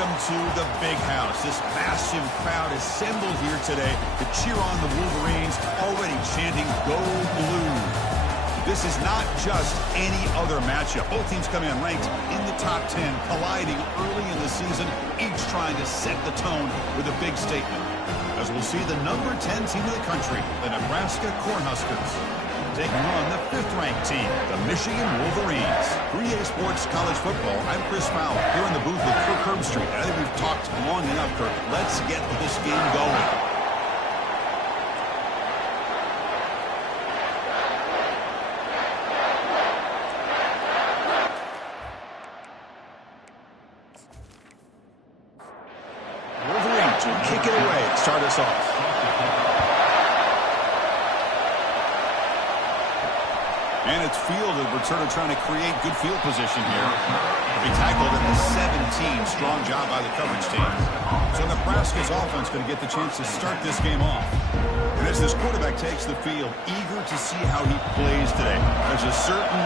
Welcome to the Big House. This massive crowd assembled here today to cheer on the Wolverines, already chanting "Go Blue." This is not just any other matchup. Both teams coming in ranked in the top 10, colliding early in the season, each trying to set the tone with a big statement. As we'll see the number 10 team in the country, the Nebraska Cornhuskers, taking on the 5th-ranked team, the Michigan Wolverines. 3A Sports College Football, I'm Chris Fowler, here in the booth with Kirk Herbstreit. I think we've talked long enough, Kirk. Let's get this game going. Wolverines will kick it away to start us off. And it's fielded. Returner trying to create good field position here. They tackled at the 17. Strong job by the coverage team. So Nebraska's offense going to get the chance to start this game off. And as this quarterback takes the field, eager to see how he plays today. There's a certain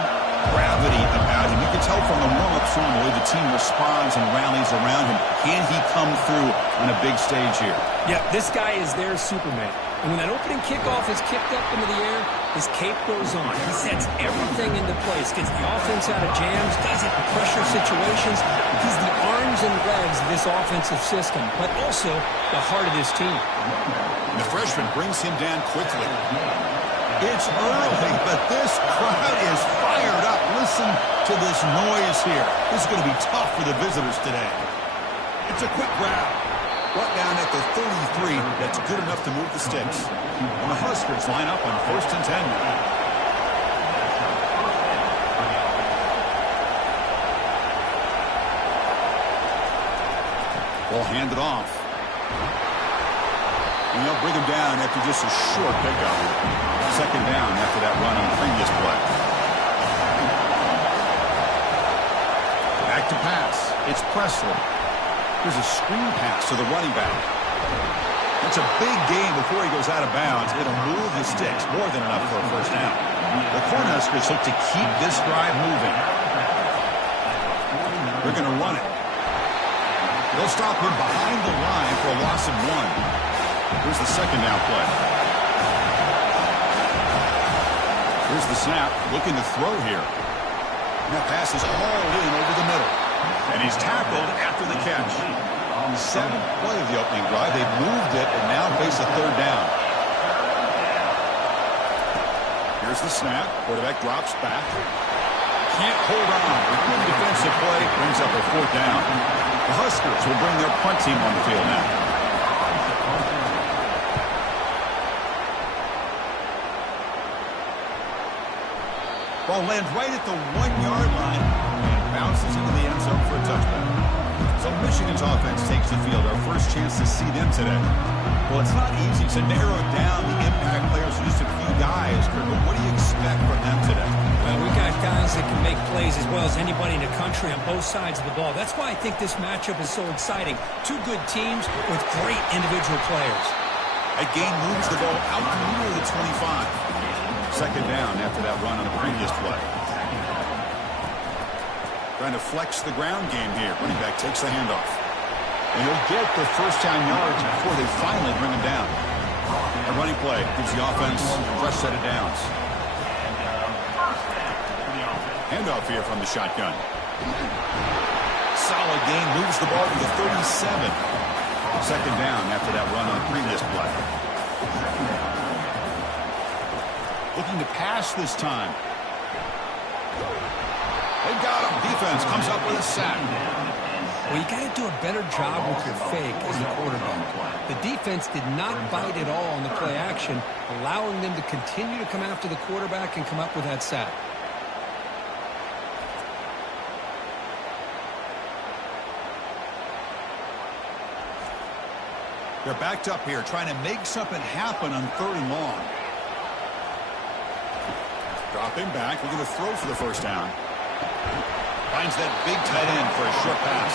gravity about him. You can tell from the warm-up song the way the team responds and rallies around him. Can he come through on a big stage here? Yeah, this guy is their Superman. And when that opening kickoff is kicked up into the air, his cape goes on. He sets everything into place, gets the offense out of jams, does it in pressure situations. He's the arms and legs of this offensive system, but also the heart of this team. And the freshman brings him down quickly. It's early, but this crowd is fired up. Listen to this noise here. This is going to be tough for the visitors today. It's a quick grab. Brought down at the 33. That's good enough to move the sticks. And the Huskers line up on 1st and 10 now. Ball handed off. And they'll bring him down after just a short pickup. 2nd down after that run on the previous play. Back to pass. It's Presley. Here's a screen pass to the running back. It's a big gain before he goes out of bounds. It'll move the sticks, more than enough for a 1st down. The Cornhuskers look to keep this drive moving. They're going to run it. They'll stop him behind the line for a loss of 1. Here's the 2nd down play. Here's the snap, looking to throw here. And that pass is hauled in over the middle. And he's tackled after the catch. On the 7th play of the opening drive, they've moved it and now face a 3rd down. Here's the snap. Quarterback drops back. Can't hold on. A good defensive play brings up a 4th down. The Huskers will bring their punt team on the field now. Ball lands right at the 1-yard line. Bounces into the end zone for a touchback. So Michigan's offense takes the field. Our first chance to see them today. Well, it's not easy to narrow down the impact players to just a few guys, Kurt, but what do you expect from them today? Well, we got guys that can make plays as well as anybody in the country on both sides of the ball. That's why I think this matchup is so exciting. Two good teams with great individual players. That gain moves the ball out near the 25. 2nd down after that run on the previous play. Trying to flex the ground game here. Running back takes the handoff. And he'll get the 1st down yards before they finally bring him down. A running play gives the offense a fresh set of downs. Handoff here from the shotgun. Solid gain. Moves the ball to the 37. 2nd down after that run on the previous play. Looking to pass this time. They got him. Defense comes up with a sack. Well, you got to do a better job with your fake as a quarterback. The defense did not bite at all on the play action, allowing them to continue to come after the quarterback and come up with that sack. They're backed up here, trying to make something happen on 3rd and long. Dropping back, looking to throw for the 1st down. Finds that big tight end for a short pass.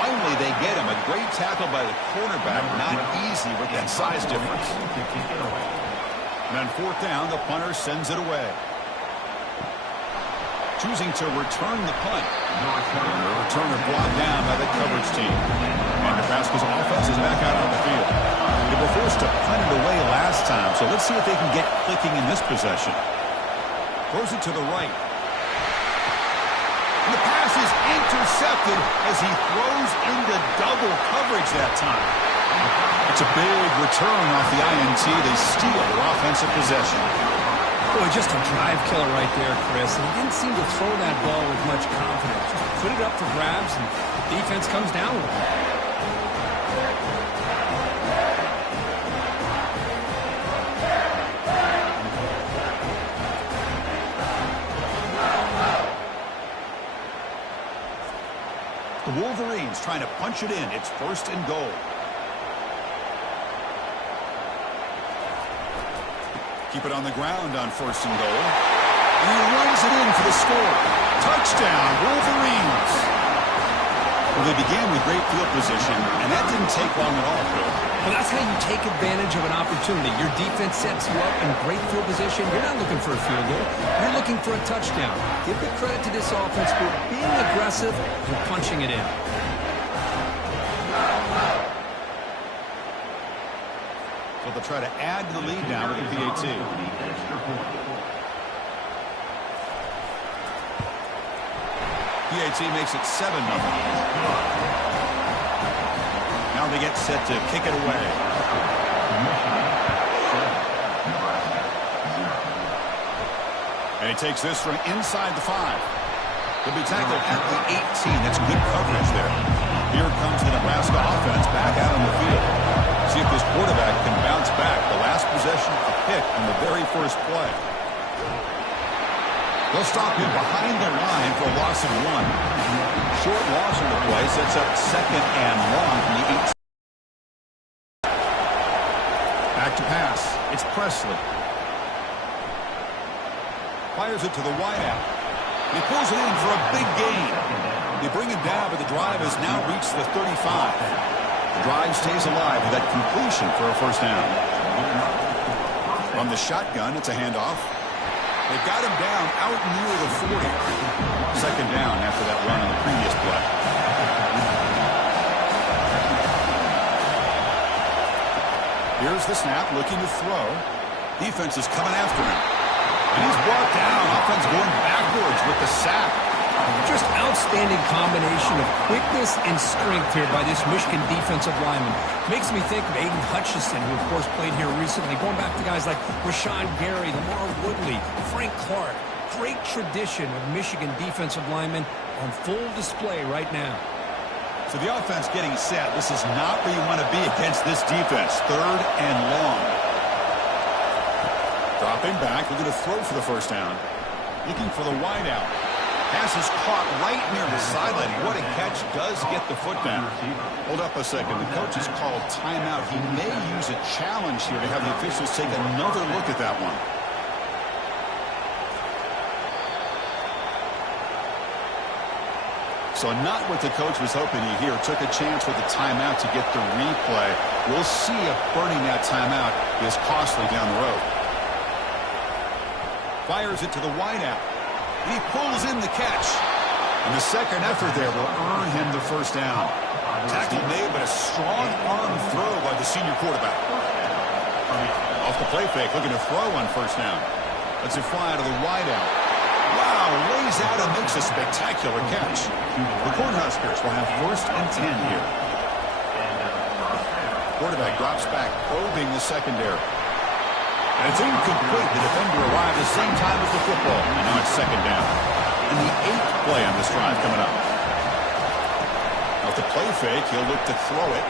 Finally, they get him. A great tackle by the cornerback. Not easy with that size difference. And on 4th down, the punter sends it away. Choosing to return the punt. And the returner brought down by the coverage team. forced to punt it away last time, so let's see if they can get clicking in this possession. Throws it to the right. And the pass is intercepted as he throws into double coverage that time. It's a big return off the INT. They steal their offensive possession. Boy, just a drive killer right there, Chris. And he didn't seem to throw that ball with much confidence. Just put it up for grabs, and the defense comes down with it. The Wolverines trying to punch it in. It's first and goal. Keep it on the ground on first and goal. And he runs it in for the score. Touchdown, Wolverines. Well, they began with great field position, and that didn't take long at all, Phil. Well, that's how you take advantage of an opportunity. Your defense sets you up in great field position. You're not looking for a field goal. You're looking for a touchdown. Give the credit to this offense for being aggressive and punching it in. So they'll try to add to the lead now with the PAT. PAT makes it 7-0. Now they get set to kick it away. And he takes this from inside the 5. He'll be tackled at the 18. That's good coverage there. Here comes the Nebraska offense back out on the field. See if this quarterback can bounce back. The last possession, a pick on the very first play. They'll stop him behind the line for a loss of 1. Short loss on the play sets up second and long from the 18. Back to pass. It's Presley. Fires it to the wideout. He pulls it in for a big gain. They bring it down, but the drive has now reached the 35. The drive stays alive with that completion for a first down. From the shotgun, it's a handoff. They've got him down out near the 40. Second down after that run on the previous play. Here's the snap, looking to throw. Defense is coming after him. And he's brought down. Offense going backwards with the sack. Just outstanding combination of quickness and strength here by this Michigan defensive lineman. Makes me think of Aiden Hutchinson, who, of course, played here recently. Going back to guys like Rashawn Gary, Lamar Woodley, Frank Clark. Great tradition of Michigan defensive linemen on full display right now. So the offense getting set. This is not where you want to be against this defense. Third and long. Dropping back, looking to throw for the first down. Looking for the wideout. Pass is caught right near the sideline. What a catch. Does get the foot down. Hold up a second. The coach has called timeout. He may use a challenge here to have the officials take another look at that one. So not what the coach was hoping to hear. Took a chance with the timeout to get the replay. We'll see if burning that timeout is costly down the road. Fires it to the wideout. He pulls in the catch. And the second effort there will earn him the first down. Tackle made, but a strong arm throw by the senior quarterback. Off the play fake, looking to throw on first down. Lets it fly to the wideout. Wow, lays out and makes a spectacular catch. The Cornhuskers will have first and 10 here. Quarterback drops back, probing the secondary. And it's incomplete. The defender arrived at the same time as the football. And now it's second down. And the 8th play on this drive coming up. Now with the play fake, he'll look to throw it.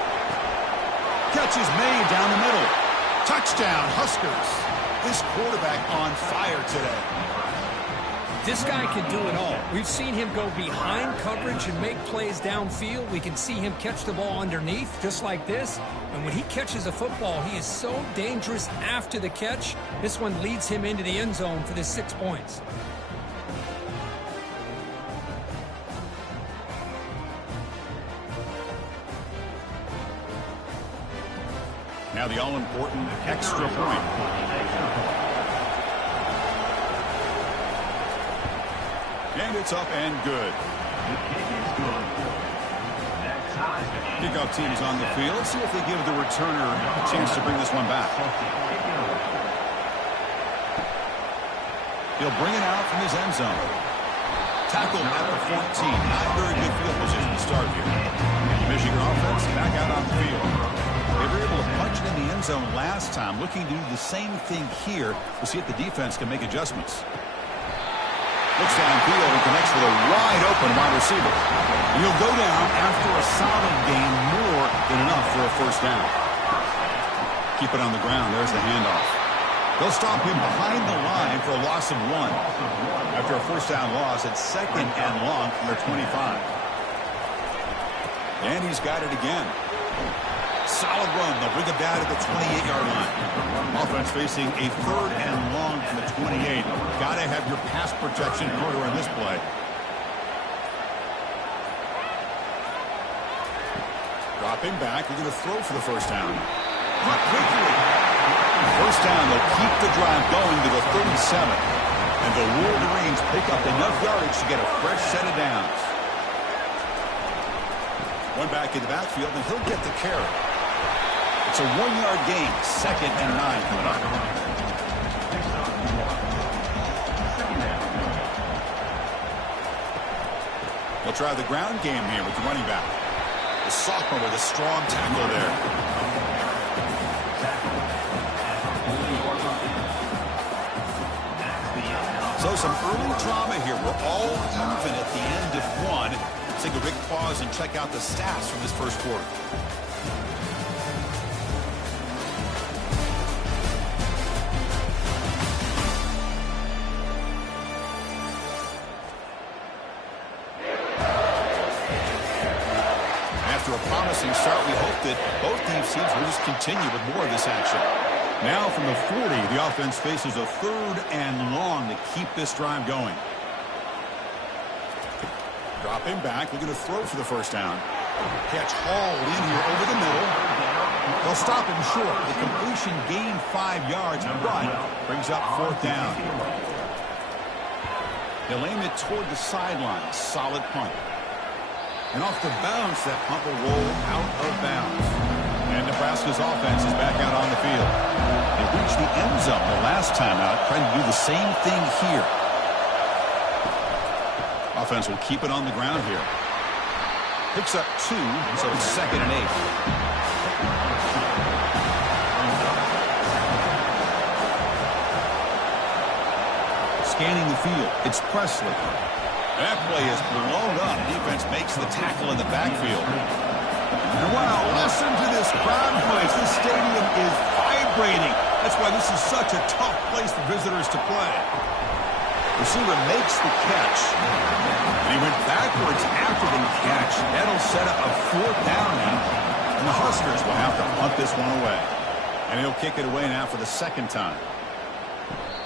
Catch is made down the middle. Touchdown, Huskers. This quarterback on fire today. This guy can do it all. We've seen him go behind coverage and make plays downfield. We can see him catch the ball underneath, just like this. And when he catches a football, he is so dangerous after the catch. This one leads him into the end zone for the 6 points. Now the all-important extra point. And it's up and good. Kickoff team is on the field. Let's see if they give the returner a chance to bring this one back. He'll bring it out from his end zone. Tackled at the 14. Not very good field position to start here. Michigan offense back out on the field. They were able to punch it in the end zone last time. Looking to do the same thing here to see if the defense can make adjustments. Looks downfield and connects with a wide open wide receiver. And he'll go down after a solid gain, more than enough for a first down. Keep it on the ground. There's the handoff. They'll stop him behind the line for a loss of 1. After a first down loss, it's 2nd and long from their 25. And he's got it again. Solid run. They'll bring it down to the 28-yard line. Offense facing a 3rd and long from the 28. Got to have your pass protection in order on this play. Dropping back. They're going to throw for the first down. Not quickly. First down. They'll keep the drive going to the 37. And the Wolverines pick up enough yardage to get a fresh set of downs. One back in the backfield, and he'll get the carry. It's a 1-yard gain. 2nd and 9 coming up. They'll try the ground game here with the running back. The sophomore with a strong tackle there. So some early drama here. We're all even at the end of 1. Let's take a big pause and check out the stats from this first quarter. After a promising start, we hope that both teams will just continue with more of this action. Now from the 40, the offense faces a 3rd and long to keep this drive going. Dropping back, looking to throw for the first down. Catch hauled in here over the middle. They'll stop him short. The completion gained 5 yards, but brings up 4th down. They'll aim it toward the sideline. Solid punt. And off the bounce, that punt will roll out of bounds. And Nebraska's offense is back out on the field. They reached the end zone the last time out, trying to do the same thing here. Offense will keep it on the ground here. Picks up 2, so it's 2nd and 8. Scanning the field, it's Presley. That play is blown up. Defense makes the tackle in the backfield. And wow, listen to this crowd noise. This stadium is vibrating. That's why this is such a tough place for visitors to play. Receiver makes the catch. And he went backwards after the catch. That'll set up a 4th down now. And the Huskers will have to punt this one away. And he'll kick it away now for the 2nd time.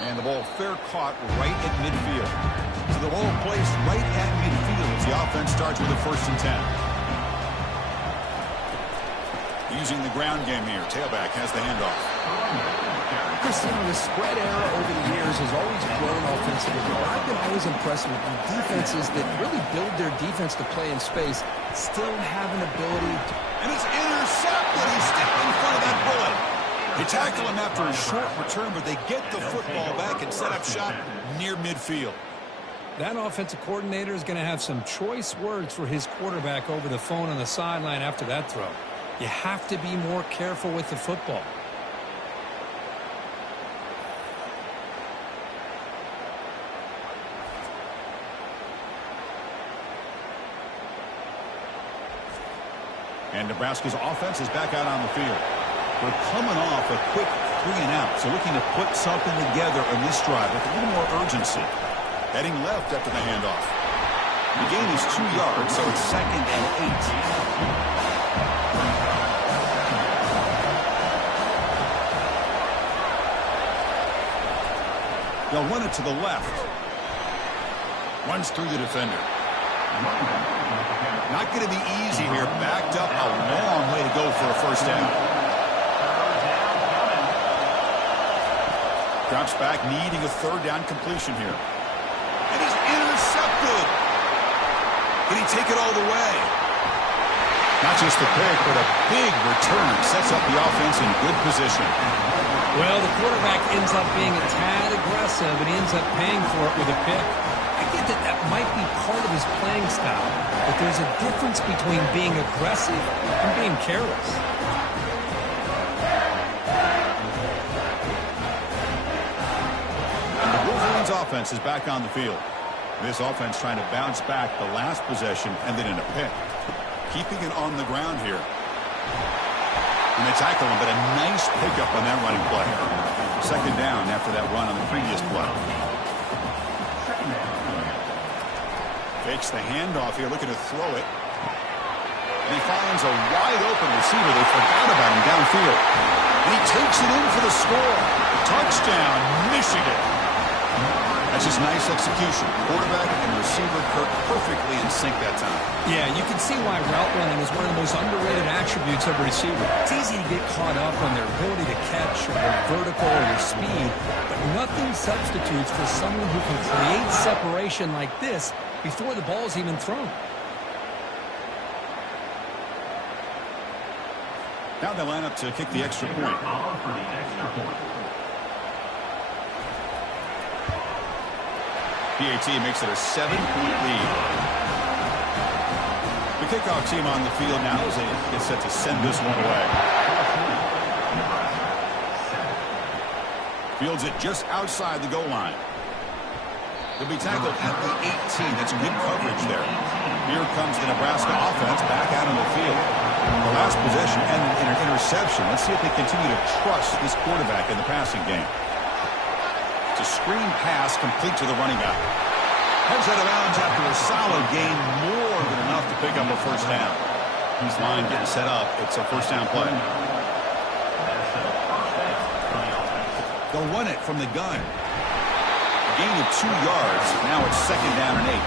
And the ball fair caught right at midfield. So the ball placed right at midfield as the offense starts with a 1st and 10. Using the ground game here. Tailback has the handoff. Christian, the spread era over the years has always grown offensively. But I've been always impressed with defenses that really build their defense to play in space, still have an ability to... And it's intercepted. He stepped in front of that bullet. They tackle him after a short return, but they get the football back and set up shop near midfield. That offensive coordinator is going to have some choice words for his quarterback over the phone on the sideline after that throw. You have to be more careful with the football. And Nebraska's offense is back out on the field. We're coming off a quick 3 and out, so looking to put something together on this drive with a little more urgency. Heading left after the handoff. The gain is 2 yards, so it's 2nd and 8. They'll run it to the left. Runs through the defender. Not going to be easy here. Backed up a long way to go for a first down. Drops back, needing a 3rd down completion here. And he's intercepted. Can he take it all the way? Not just the pick, but a big return. Sets up the offense in good position. Well, the quarterback ends up being a tad aggressive, and he ends up paying for it with a pick. I get that that might be part of his playing style, but there's a difference between being aggressive and being careless. And the Wolverines offense is back on the field. This offense trying to bounce back the last possession and then in a pick. Keeping it on the ground here. And they tackle him, but a nice pickup on that running play. Second down after that run on the previous play. Fakes the handoff here, looking to throw it. And he finds a wide-open receiver. They forgot about him downfield. And he takes it in for the score. Touchdown, Michigan. That's just nice execution. Quarterback and receiver Kirk perfectly in sync that time. Yeah, you can see why route running is one of the most underrated attributes of a receiver. It's easy to get caught up on their ability to catch or their vertical or their speed, but nothing substitutes for someone who can create separation like this before the ball is even thrown. Now they line up to kick the extra point. PAT makes it a 7-point lead. The kickoff team on the field now as they get set to send this one away. Fields it just outside the goal line. He'll be tackled at the 18. That's good coverage there. Here comes the Nebraska offense back out on the field. The last possession ended in an interception. Let's see if they continue to trust this quarterback in the passing game. It's a screen pass complete to the running back. Heads out of bounds after a solid gain, more than enough to pick up a first down. This line getting set up. It's a first down play. They'll run it from the gun. A gain of 2 yards. Now it's second down and 8.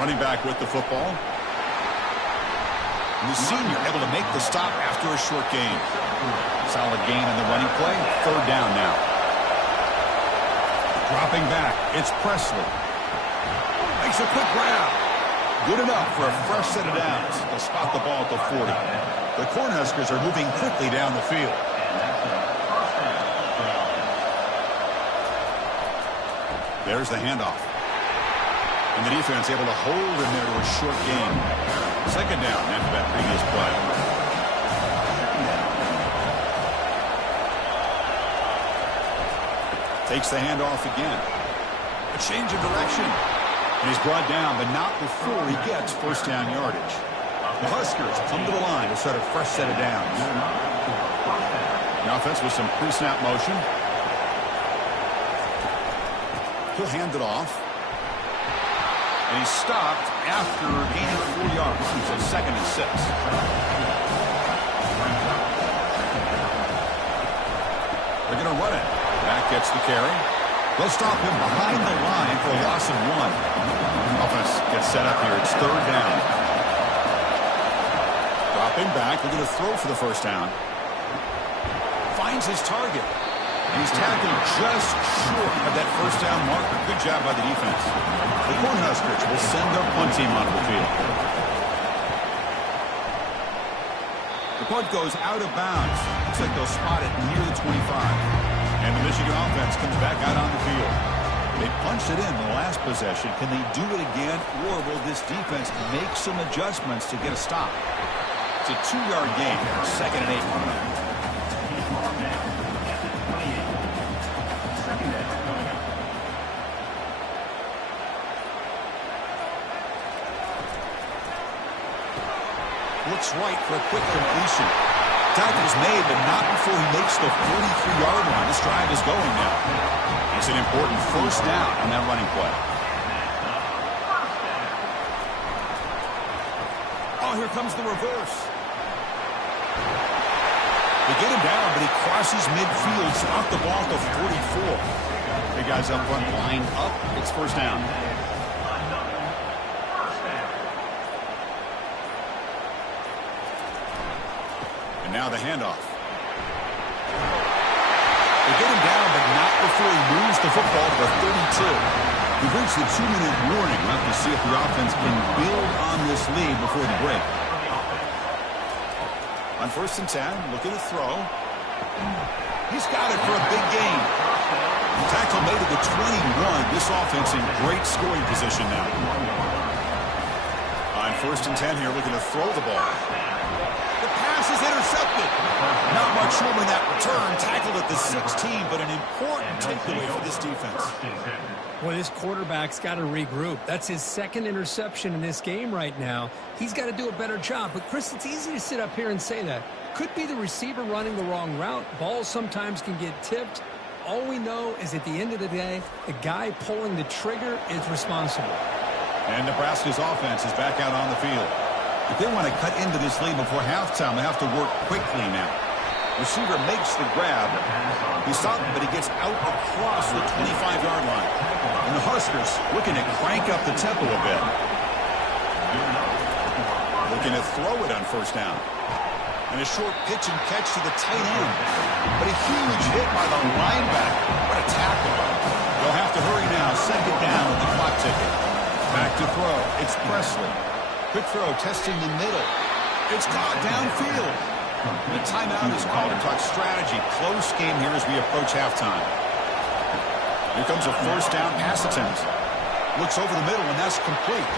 Running back with the football. And the senior able to make the stop after a short gain. Solid gain on the running play. Third down now. Dropping back. It's Presley. Makes a quick grab. Good enough for a fresh set of downs. They'll spot the ball at the 40. The Cornhuskers are moving quickly down the field. There's the handoff. And the defense able to hold him there to a short gain. Second down after that previous play. Takes the handoff again. A change of direction. And he's brought down, but not before he gets first down yardage. The Huskers come to the line to start a fresh set of downs. The offense with some pre-snap motion. He'll hand it off. And he's stopped after gaining 4 yards. So second and 6. They're going to run it. Back gets the carry. They'll stop him behind the line for a loss of 1. Offense gets set up here. It's third down. Dropping back. They're going to throw for the first down. Finds his target. And he's tackled just short of that first down marker. Good job by the defense. The Cornhuskers will send their punt team onto the field. The punt goes out of bounds. Looks like they'll spot it near the 25. And the Michigan offense comes back out on the field. They punched it in the last possession. Can they do it again, or will this defense make some adjustments to get a stop? It's a 2-yard gain. Second and 8. Looks right for a quick completion. Tackle is made, but not before he makes the 43-yard line. This drive is going now. It's an important first down on that running play. Oh, here comes the reverse. They get him down, but he crosses midfield, stopped the ball at the 44. The guys up front line up. It's first down. And now the handoff. They get him down, but not before he moves the football to the 32. We've reached the 2-minute warning. We'll have to see if the offense can build on this lead before the break. On 1st and 10, looking to throw. He's got it for a big gain. The tackle made at the 21. This offense in great scoring position now. On 1st and 10 here, looking to throw the ball. The pass is intercepted. Not much room in that return. Tackled at the 16, but an important takeaway for this defense. Well, this quarterback's got to regroup. That's his 2nd interception in this game right now. He's got to do a better job. But, Chris, it's easy to sit up here and say that. Could be the receiver running the wrong route. Balls sometimes can get tipped. All we know is at the end of the day, the guy pulling the trigger is responsible. And Nebraska's offense is back out on the field. If they want to cut into this lead before halftime, they have to work quickly now. Receiver makes the grab. He's stopped, but he gets out across the 25-yard line. And the Huskers looking to crank up the tempo a bit. Looking to throw it on 1st down. And a short pitch and catch to the tight end. But a huge hit by the linebacker. What a tackle. They'll have to hurry now. 2nd down with the clock ticking. Back to throw. It's Presley. Quick throw, testing the middle. It's caught downfield. The timeout is called to talk strategy. Close game here as we approach halftime. Here comes a 1st down pass attempt. Looks over the middle, and that's complete.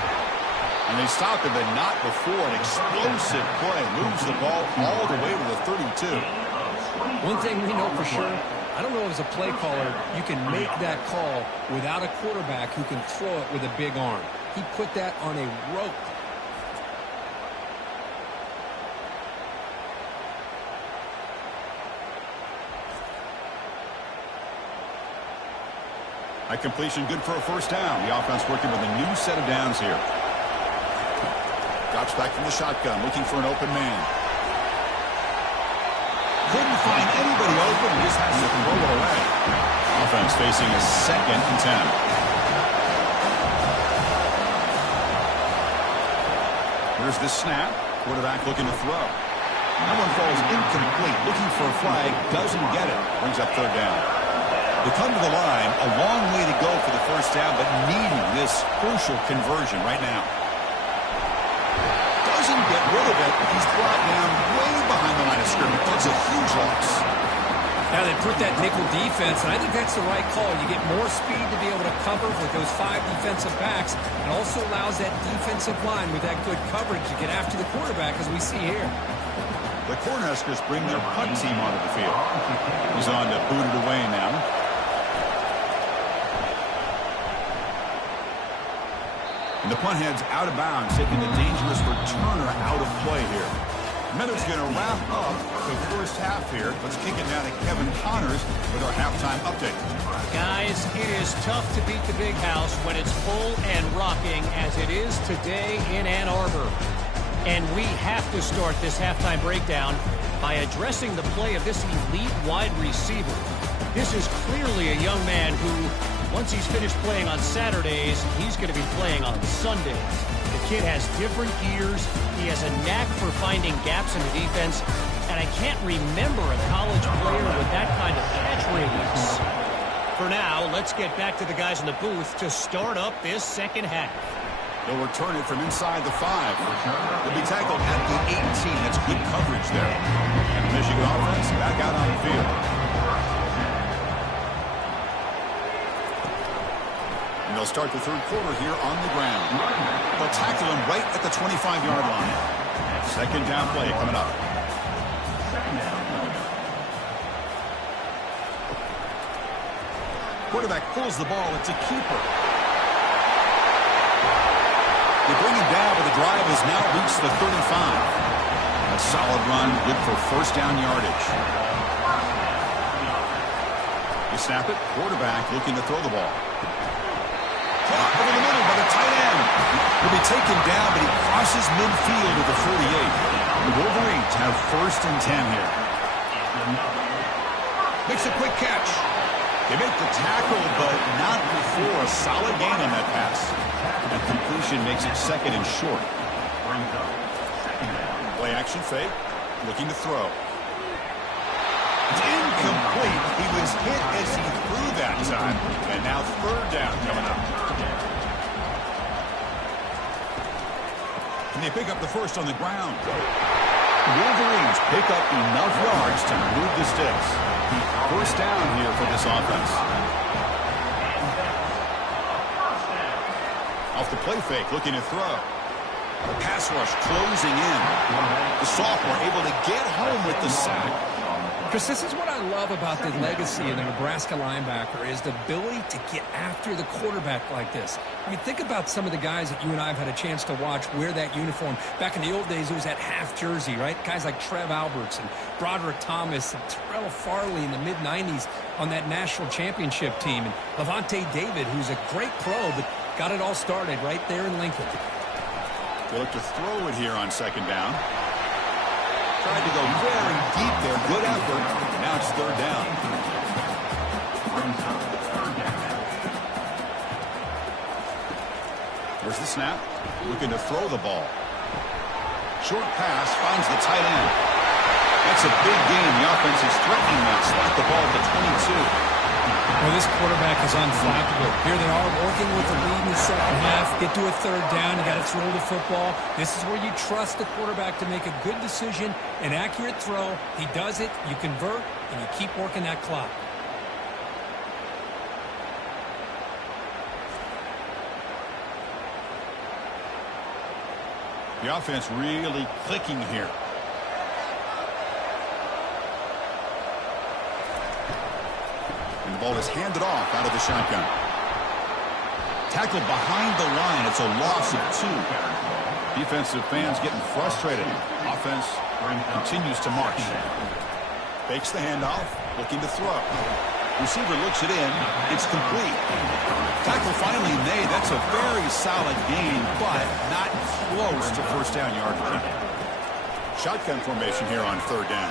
And they stop him, but not before. An explosive play. Moves the ball all the way to the 32. One thing we know for sure, I don't know as a play caller, you can make that call without a quarterback who can throw it with a big arm. He put that on a rope. A completion good for a 1st down. The offense working with a new set of downs here. Drops back from the shotgun, looking for an open man. Couldn't find anybody open. Just has to throw it away. Offense facing a 2nd and 10. Here's the snap. Quarterback looking to throw. That one falls incomplete. Looking for a flag. Doesn't get it. Brings up 3rd down. They come to the line, a long way to go for the 1st down, but needing this crucial conversion right now. Doesn't get rid of it. He's brought down way behind the line of scrimmage. That's a huge loss. Now they put that nickel defense, and I think that's the right call. You get more speed to be able to cover with those 5 defensive backs. It also allows that defensive line with that good coverage to get after the quarterback, as we see here. The Cornhuskers bring their punt team onto the field. He's on to boot it away now. And the punt heads out of bounds, taking the dangerous returner out of play here. Minutes going to wrap up the 1st half here. Let's kick it down to Kevin Connors with our halftime update. Guys, it is tough to beat the Big House when it's full and rocking as it is today in Ann Arbor. And we have to start this halftime breakdown by addressing the play of this elite wide receiver. This is clearly a young man who, once he's finished playing on Saturdays, he's going to be playing on Sundays. The kid has different gears. He has a knack for finding gaps in the defense. And I can't remember a college player with that kind of catch radius. For now, let's get back to the guys in the booth to start up this 2nd half. They'll return it from inside the 5. They'll be tackled at the 18. That's good coverage there. And the Michigan offense back out on the field. And they'll start the 3rd quarter here on the ground. They'll tackle him right at the 25-yard line. 2nd down play coming up. Quarterback pulls the ball. It's a keeper. They bring him down, but the drive has now reached the 35. A solid run, good for 1st down yardage. You snap it. Quarterback looking to throw the ball. Caught over the middle by the tight end. He'll be taken down, but he crosses midfield at the 48. The Wolverines have 1st and 10 here. Makes a quick catch. They make the tackle, but not before a solid gain on that pass. That completion makes it 2nd and short. Play action fake. Looking to throw. It's incomplete. He was hit as he threw that time. And now third down coming up. And they pick up the first on the ground. The Wolverines pick up enough yards to move the sticks. First down here for this offense. Off the play fake, looking to throw. The pass rush closing in. The sophomore able to get home with the sack. Chris, this is what I love about the legacy of the Nebraska linebacker is the ability to get after the quarterback like this. I mean, think about some of the guys that you and I have had a chance to watch wear that uniform. Back in the old days, it was that half jersey, right? Guys like Trev Alberts and Broderick Thomas and Terrell Farley in the mid-90s on that national championship team. And Levante David, who's a great pro, but got it all started right there in Lincoln. They look to throw it here on second down. Tried to go very deep there. Good effort. Now it's third down. There's the snap. Looking to throw the ball. Short pass finds the tight end. That's a big gain. The offense is threatening that. Spot the ball at the 22. Well, this quarterback is unflappable. Here they are working with the lead in the second half. Get to a third down. You got to throw the football. This is where you trust the quarterback to make a good decision, an accurate throw. He does it, you convert, and you keep working that clock. The offense really clicking here. And the ball is handed off out of the shotgun. Tackled behind the line. It's a loss of 2. Defensive fans getting frustrated. Offense continues to march. Fakes the handoff. Looking to throw. Receiver looks it in. It's complete. Tackle finally made. That's a very solid gain, but not close to first down yardage. Shotgun formation here on third down.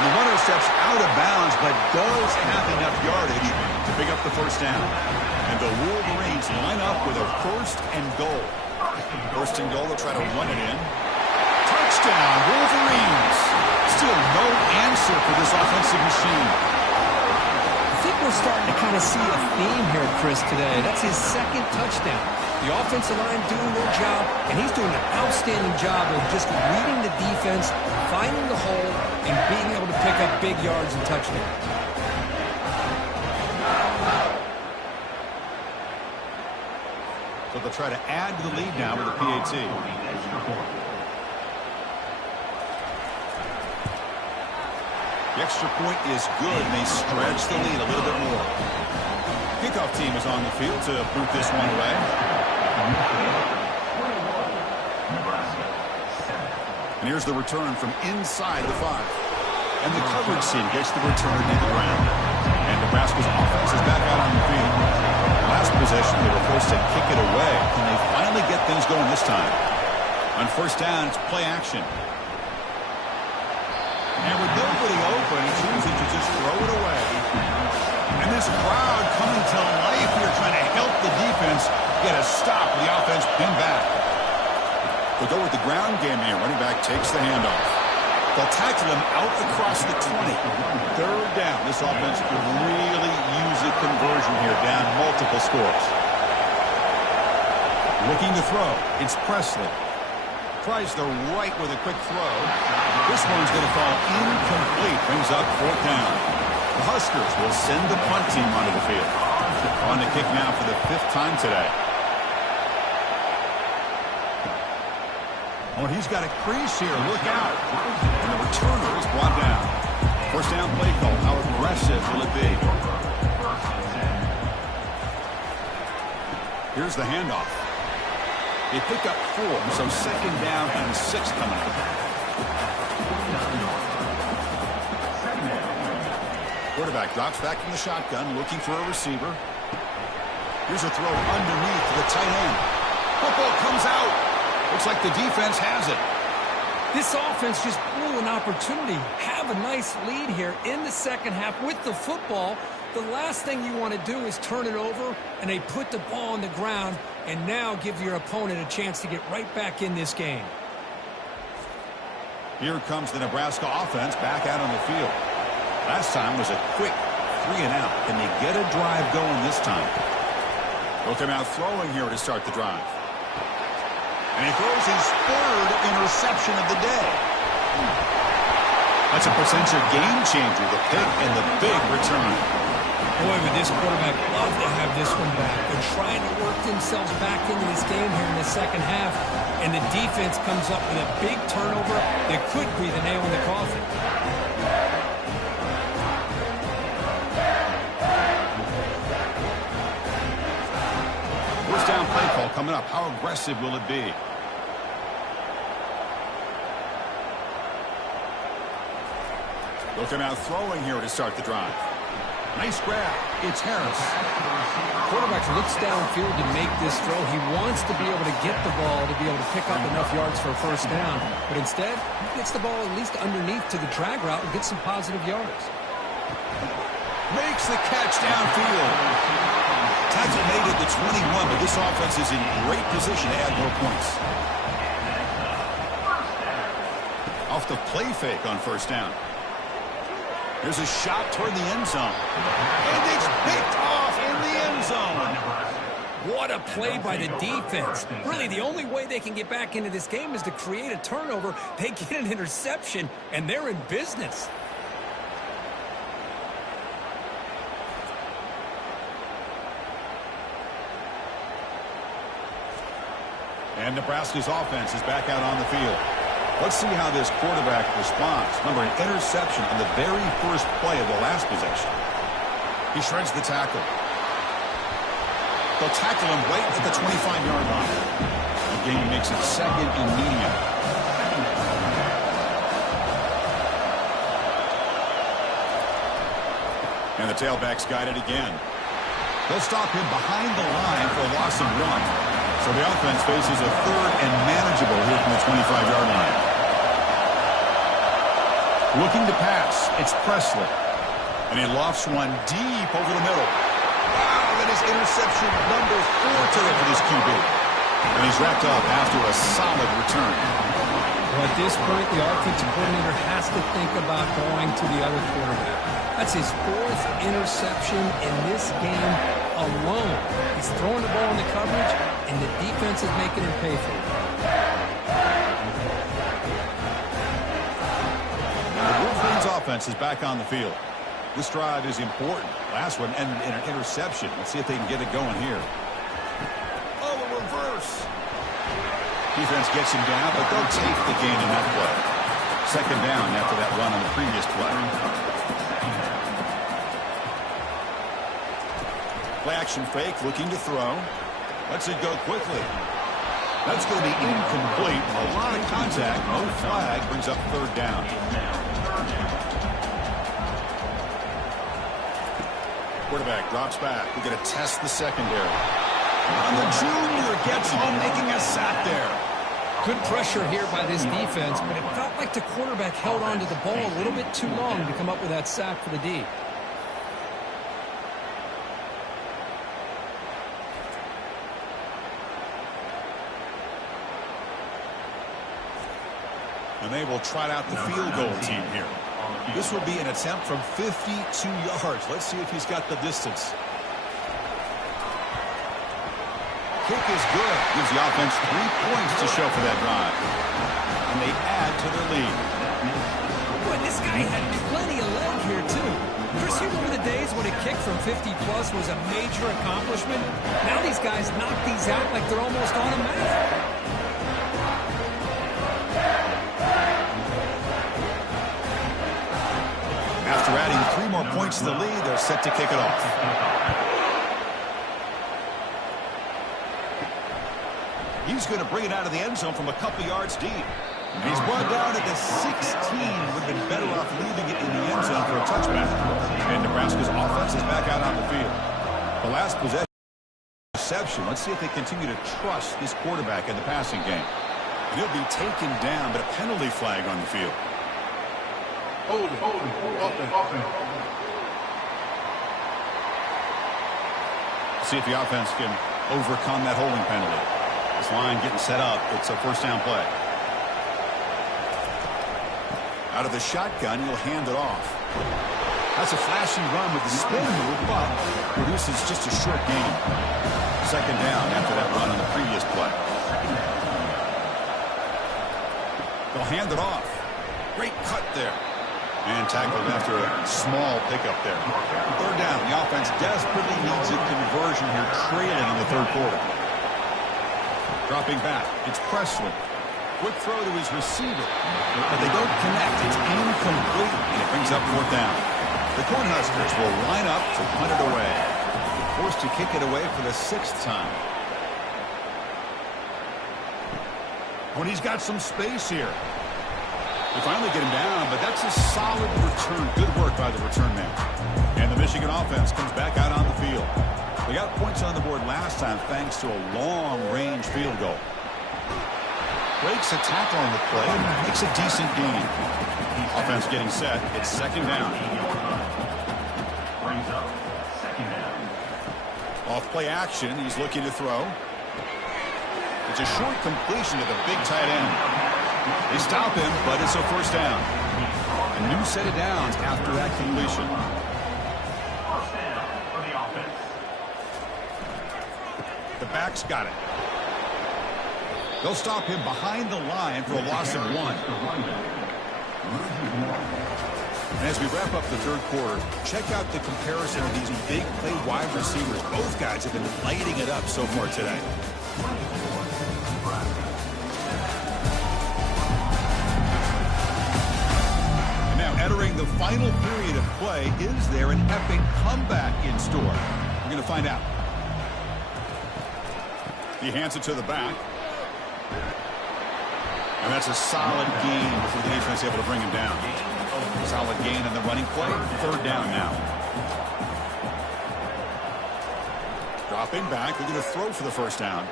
And the runner steps out of bounds, but does have enough yardage to pick up the first down. And the Wolverines line up with a first and goal. First and goal, they'll try to run it in. Touchdown, Wolverines. Still no answer for this offensive machine. I think we're starting to kind of see a theme here, Chris, today. That's his second touchdown. The offensive line doing their job, and he's doing an outstanding job of just reading the defense, finding the hole, and being able to pick up big yards and touchdowns. So they'll try to add to the lead now with a PAT. The extra point is good, and they stretch the lead a little bit more. Kickoff team is on the field to boot this one away. And here's the return from inside the 5. And the coverage team gets the return near the ground. And Nebraska's offense is back out on the field. Last possession, they were forced to kick it away. Can they finally get things going this time? On first down, it's play action. And with nobody open, choosing to just throw it away. And this crowd coming to life here, trying to help the defense get a stop. The offense pinned back. They'll go with the ground game here. Running back takes the handoff. They'll tackle him out across the 20. Third down. This offense could really use a conversion here, down multiple scores. Looking to throw. It's Presley. Tries the right with a quick throw. This one's going to fall incomplete. Brings up fourth down. The Huskers will send the punt team onto the field. On the kick now for the 5th time today. Oh, and he's got a crease here. Look out. And the returner is brought down. First down play call. How aggressive will it be? Here's the handoff. They pick up 4, so second down and 6 coming up. Quarterback drops back from the shotgun, looking for a receiver. Here's a throw underneath to the tight end. Football comes out. Looks like the defense has it. This offense just blew an opportunity. Have a nice lead here in the second half with the football. The last thing you want to do is turn it over, and they put the ball on the ground and now give your opponent a chance to get right back in this game. Here comes the Nebraska offense back out on the field. Last time was a quick 3-and-out. Can they get a drive going this time? They'll come out throwing here to start the drive. And he throws his third interception of the day. That's a potential game changer, the pick and the big return. Boy, would this quarterback love to have this one back. They're trying to work themselves back into this game here in the second half, and the defense comes up with a big turnover that could be the nail in the coffin. First down play call coming up. How aggressive will it be? They'll come out throwing here to start the drive. Nice grab. It's Harris. Quarterback looks downfield to make this throw. He wants to be able to get the ball to be able to pick up enough yards for a first down. But instead, he gets the ball at least underneath to the drag route and gets some positive yards. Makes the catch downfield. Tackle made at the 21, but this offense is in great position to add more points. Off the play fake on first down. Here's a shot toward the end zone. And it's picked off in the end zone. What a play by the defense. Really, the only way they can get back into this game is to create a turnover. They get an interception, and they're in business. And Nebraska's offense is back out on the field. Let's see how this quarterback responds. Remember, an interception on the very first play of the last possession. He shreds the tackle. They'll tackle him right at the 25-yard line. The game makes it second and medium. And the tailback's got it again. They'll stop him behind the line for a loss of 1. So the offense faces a third and manageable here from the 25-yard line. Looking to pass, it's Presley. And he lofts one deep over the middle. Wow, that is interception number 4 today for this QB. And he's wrapped up after a solid return. Well, at this point, the offensive coordinator has to think about going to the other quarterback. That's his 4th interception in this game alone. He's throwing the ball in the coverage, and the defense is making him pay for it. The Wolverines offense is back on the field. This drive is important. Last one ended in an interception. Let's see if they can get it going here. Oh, a reverse. Defense gets him down, but they'll take the gain in that play. Second down after that run on the previous play. Play action fake, looking to throw. Lets it go quickly. That's going to be incomplete. A lot of contact. No flag. Brings up third down. Quarterback drops back. We're going to test the secondary. And the junior gets home, making a sack there. Good pressure here by this defense, but it felt like the quarterback held on to the ball a little bit too long to come up with that sack for the D. And they will trot out the field goal team here. This will be an attempt from 52 yards. Let's see if he's got the distance. Kick is good. Gives the offense 3 points to show for that drive. And they add to their lead. Boy, this guy had plenty of leg here, too. Chris, you remember the days when a kick from 50-plus was a major accomplishment? Now these guys knock these out like they're almost automatic. After adding 3 more points to the lead, they're set to kick it off. He's going to bring it out of the end zone from a couple yards deep. He's brought down at the 16. Would have been better off leaving it in the end zone for a touchback. And Nebraska's offense is back out on the field. The last possession reception. Let's see if they continue to trust this quarterback in the passing game. He'll be taken down, but a penalty flag on the field. Hold it. See if the offense can overcome that holding penalty. This line getting set up. It's a first down play. Out of the shotgun, he'll hand it off. That's a flashy run with the spin move, but produces just a short gain. Second down after that run on the previous play. They'll hand it off. Great cut there. And tackled after a small pickup there. Third down. The offense desperately needs a conversion here, trailing in the third quarter. Dropping back. It's Presley. Quick throw to his receiver. But they don't connect. It's incomplete. And it brings up fourth down. The Cornhuskers will line up to punt it away. Forced to kick it away for the 6th time. When he's got some space here. They finally get him down, but that's a solid return. Good work by the return man. And the Michigan offense comes back out on the field. They got points on the board last time thanks to a long-range field goal. Breaks a tackle on the play and makes a decent gain. Offense getting set. It's second down. Brings up second down. Off play action. He's looking to throw. It's a short completion to the big tight end. They stop him, but it's a first down. A new set of downs after that completion. First down for the offense. The back's got it. They'll stop him behind the line for a loss of 1. And as we wrap up the third quarter, check out the comparison of these big play wide receivers. Both guys have been lighting it up so far today. Entering the final period of play, is there an epic comeback in store? We're going to find out. He hands it to the back. And that's a solid gain before the defense able to bring him down. Solid gain in the running play. Third down now. Dropping back. Looking to throw for the first down.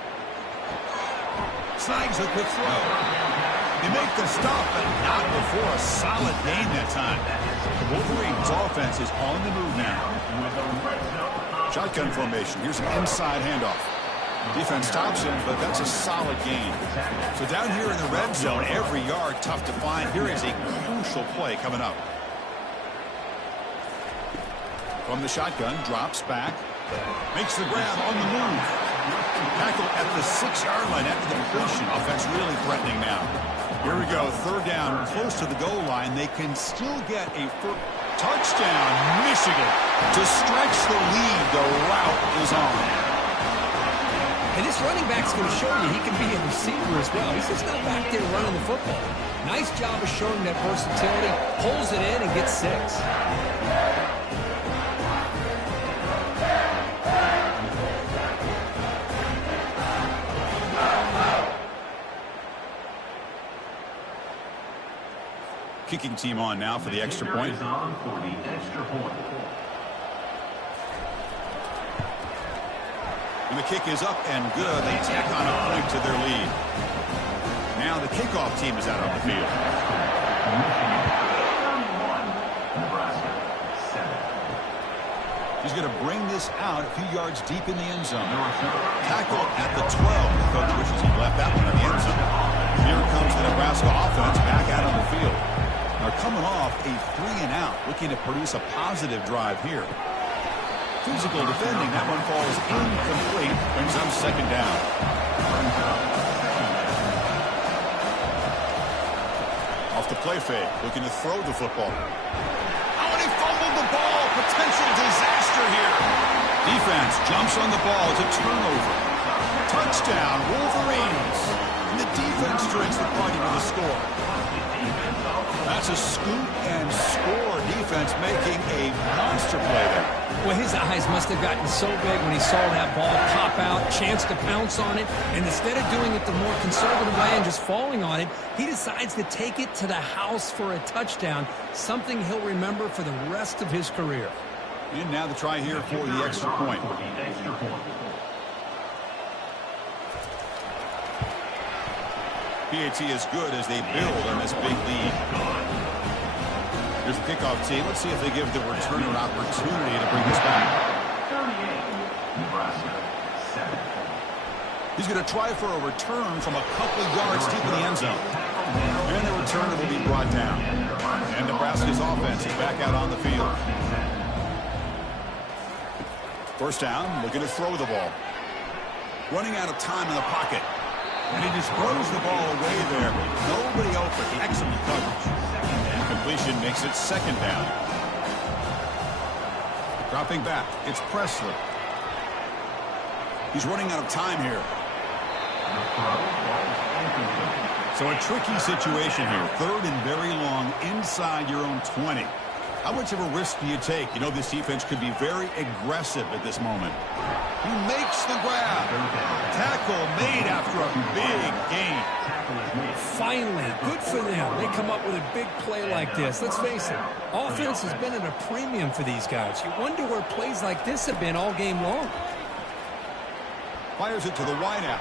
Snags a quick throw. They make the stop, but not before a solid gain that time. The Wolverines' offense is on the move now. Shotgun formation. Here's an inside handoff. Defense stops him, but that's a solid gain. So down here in the red zone, every yard tough to find. Here is a crucial play coming up. From the shotgun, drops back. Makes the grab on the move. Tackle at the 6-yard line after the completion. Offense really threatening now. Here we go, third down, close to the goal line. They can still get a first touchdown, Michigan. To stretch the lead, the route is on. And this running back's going to show you he can be a receiver as well. He's just not back there running the football. Nice job of showing that versatility. Pulls it in and gets 6. Kicking team on now for the extra point. And the kick is up and good. They tack on a point to their lead. Now the kickoff team is out on the field. He's going to bring this out a few yards deep in the end zone. Tackle at the 12. The coach wishes he left that one in the end zone. Here comes the Nebraska offense back out on the field. They're coming off a 3-and-out, looking to produce a positive drive here. Physical defending. That one falls incomplete. Brings up second down. Off the play fake. Looking to throw the football. Oh, and he fumbled the ball. Potential disaster here. Defense jumps on the ball. It's a turnover. Touchdown, Wolverines. And the defense strikes the party with a score. That's a scoop and score. Defense making a monster play there. Well, his eyes must have gotten so big when he saw that ball pop out, chance to pounce on it, and instead of doing it the more conservative way and just falling on it, he decides to take it to the house for a touchdown, something he'll remember for the rest of his career. And now the try here for the extra point. PAT is good as they build on this big lead. Here's the kickoff team. Let's see if they give the returner an opportunity to bring this back. He's going to try for a return from a couple of yards deep in the end zone. And the returner will be brought down. And Nebraska's offense is back out on the field. First down, looking to throw the ball. Running out of time in the pocket. And he just throws the ball away there. Nobody open. Excellent coverage. And completion makes it second down. Dropping back, it's Presley. He's running out of time here. So a tricky situation here. Third and very long inside your own 20. How much of a risk do you take? You know, this defense could be very aggressive at this moment. He makes the grab. Tackle made after a big gain. Finally, good for them. They come up with a big play like this. Let's face it, offense has been at a premium for these guys. You wonder where plays like this have been all game long. Fires it to the wideout.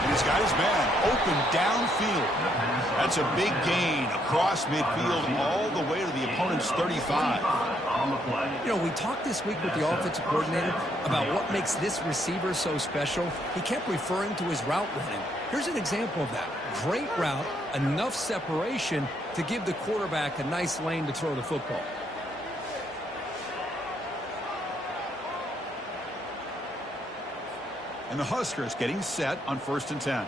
And he's got his man open downfield. That's a big gain across midfield all the way to the opponent's 35. You know, we talked this week with the offensive coordinator about what makes this receiver so special. He kept referring to his route running. Here's an example of that. Great route, enough separation to give the quarterback a nice lane to throw the football. And the Huskers getting set on 1st and 10.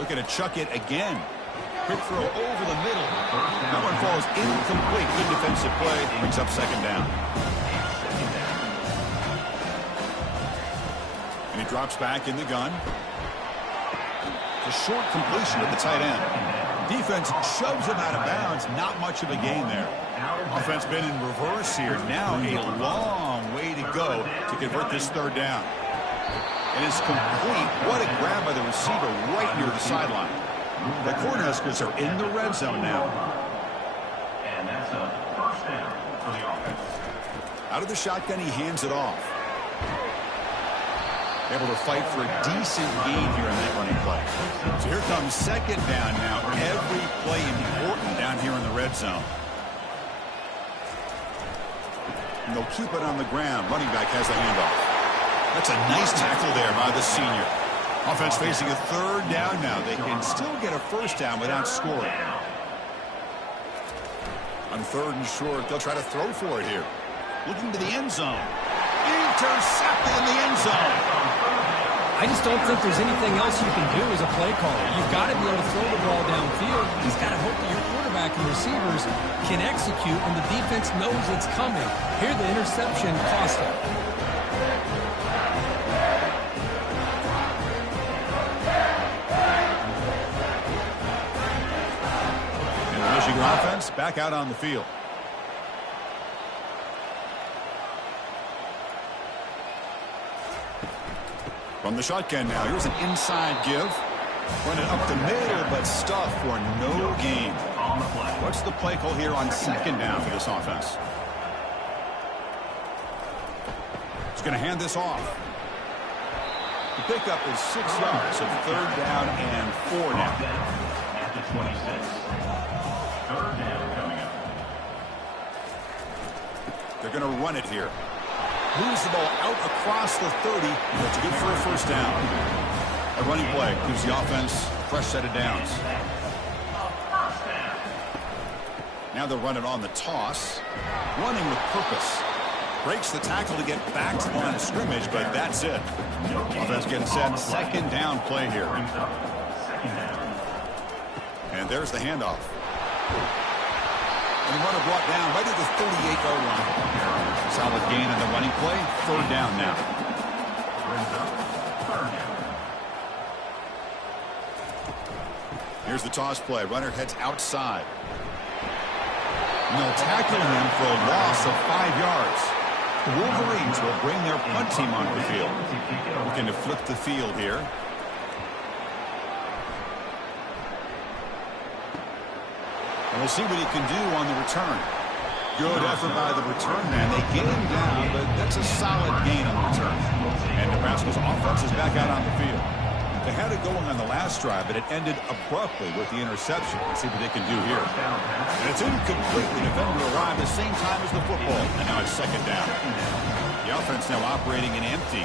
Looking to chuck it again. Quick throw over the middle. That one falls incomplete. Good defensive play. Brings up second down. And he drops back in the gun. It's a short completion to the tight end. Defense shoves him out of bounds. Not much of a gain there. Offense been in reverse here. Now a long way to go to convert this third down. And it's complete. What a grab by the receiver right near the sideline. The Cornhuskers are in the red zone now. And that's a first down for the offense. Out of the shotgun, he hands it off. Able to fight for a decent gain here in that running play. So here comes second down now. Every play important down here in the red zone. And they'll keep it on the ground. Running back has the handoff. That's a nice tackle there by the senior. Offense facing a third down now. They can still get a first down without scoring. On 3rd and short, they'll try to throw for it here. Looking to the end zone. Intercepted in the end zone. I just don't think there's anything else you can do as a play caller. You've got to be able to throw the ball downfield. He's got to hope that your quarterback and receivers can execute when the defense knows it's coming. Here, the interception cost him. And the Michigan offense back out on the field. From the shotgun now, here's an inside give. Running up the middle, but stuff for no gain. What's the play call here on second down for this offense? He's going to hand this off. The pickup is 6 yards, so 3rd down and 4 now. At the 26. 3rd down coming up. They're going to run it here. Moves the ball out across the 30. That's good for a first down. A running play gives the offense a fresh set of downs. Now they'll run it on the toss. Running with purpose. Breaks the tackle to get back to the line of scrimmage, but that's it. Offense getting set. Second down play here. And there's the handoff. And the runner brought down right at the 38-yard line. Solid gain in the running play. 3rd down now. Here's the toss play. Runner heads outside. And they'll tackle him for a loss of 5 yards. The Wolverines will bring their punt team onto the field. Looking to flip the field here. And we'll see what he can do on the return. Good effort by the return man. They get him down, but that's a solid gain on the return. And Nebraska's offense is back out on the field. They had it going on the last drive, but it ended abruptly with the interception. Let's see what they can do here. And it's incomplete. The defender arrived at the same time as the football. And now it's second down. The offense now operating in empty.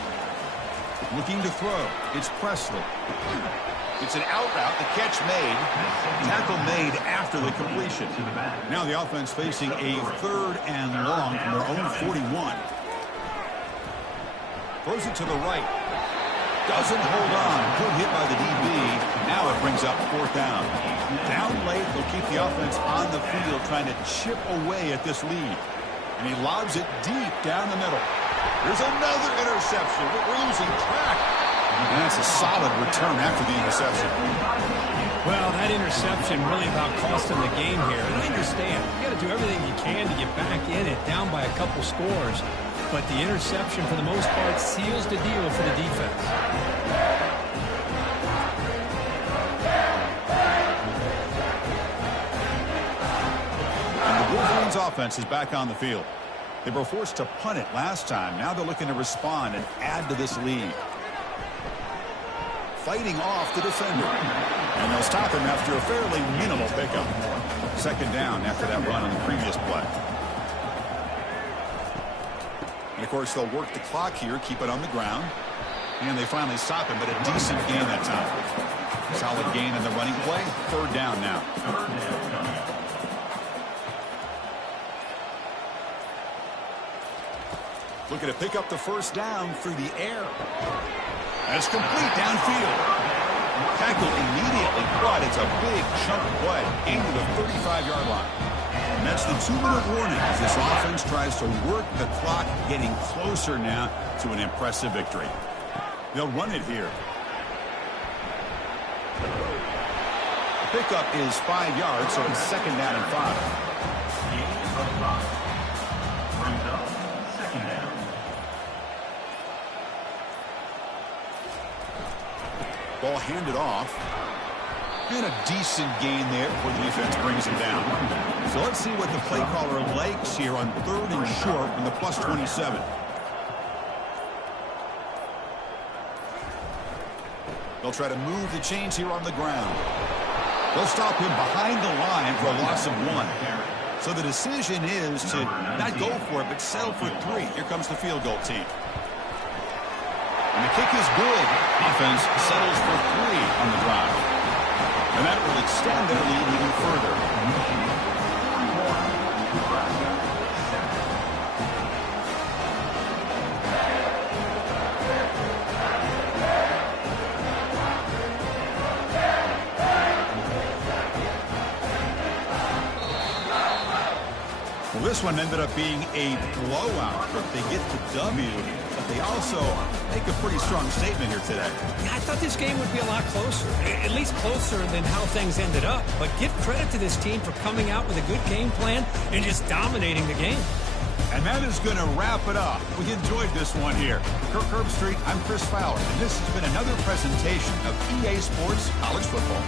Looking to throw. It's Presley. It's an out route, the catch made, tackle made after the completion. Now the offense facing a 3rd and long from their own 41. Throws it to the right. Doesn't hold on. Good hit by the DB. Now it brings up 4th down. Down late, they'll keep the offense on the field trying to chip away at this lead. And he lobs it deep down the middle. There's another interception. We're losing track. And that's a solid return after the interception. Well, that interception really about costing the game here. And I understand. You got to do everything you can to get back in it, down by a couple scores. But the interception, for the most part, seals the deal for the defense. And the Wolverines offense is back on the field. They were forced to punt it last time. Now they're looking to respond and add to this lead. Fighting off the defender. And they'll stop him after a fairly minimal pickup. 2nd down after that run on the previous play. And, of course, they'll work the clock here, keep it on the ground. And they finally stop him, but a decent gain that time. Solid gain in the running play. 3rd down now. Looking to pick up the 1st down through the air. That's complete downfield. Tackle immediately, but it's a big chunk play into the 35-yard line. And that's the 2-minute warning as this offense tries to work the clock, getting closer now to an impressive victory. They'll run it here. The pickup is 5 yards, so it's 2nd down and 5. Brings up 2nd down. Ball handed off. And a decent gain there before the defense brings him down. So let's see what the play caller likes here on 3rd and short from the +27. They'll try to move the chains here on the ground. They'll stop him behind the line for a loss of 1. So the decision is to not go for it, but settle for 3. Here comes the field goal team. And the kick is good. Offense settles for 3 on the drive. And that will extend their lead even further. Well, this one ended up being a blowout, but they get the W. But they also make a pretty strong statement here today. Yeah, I thought this game would be a lot closer, at least closer than how things ended up. But give credit to this team for coming out with a good game plan and just dominating the game. And that is going to wrap it up. We enjoyed this one here. Kirk Herbstreit, I'm Chris Fowler, and this has been another presentation of EA Sports College Football.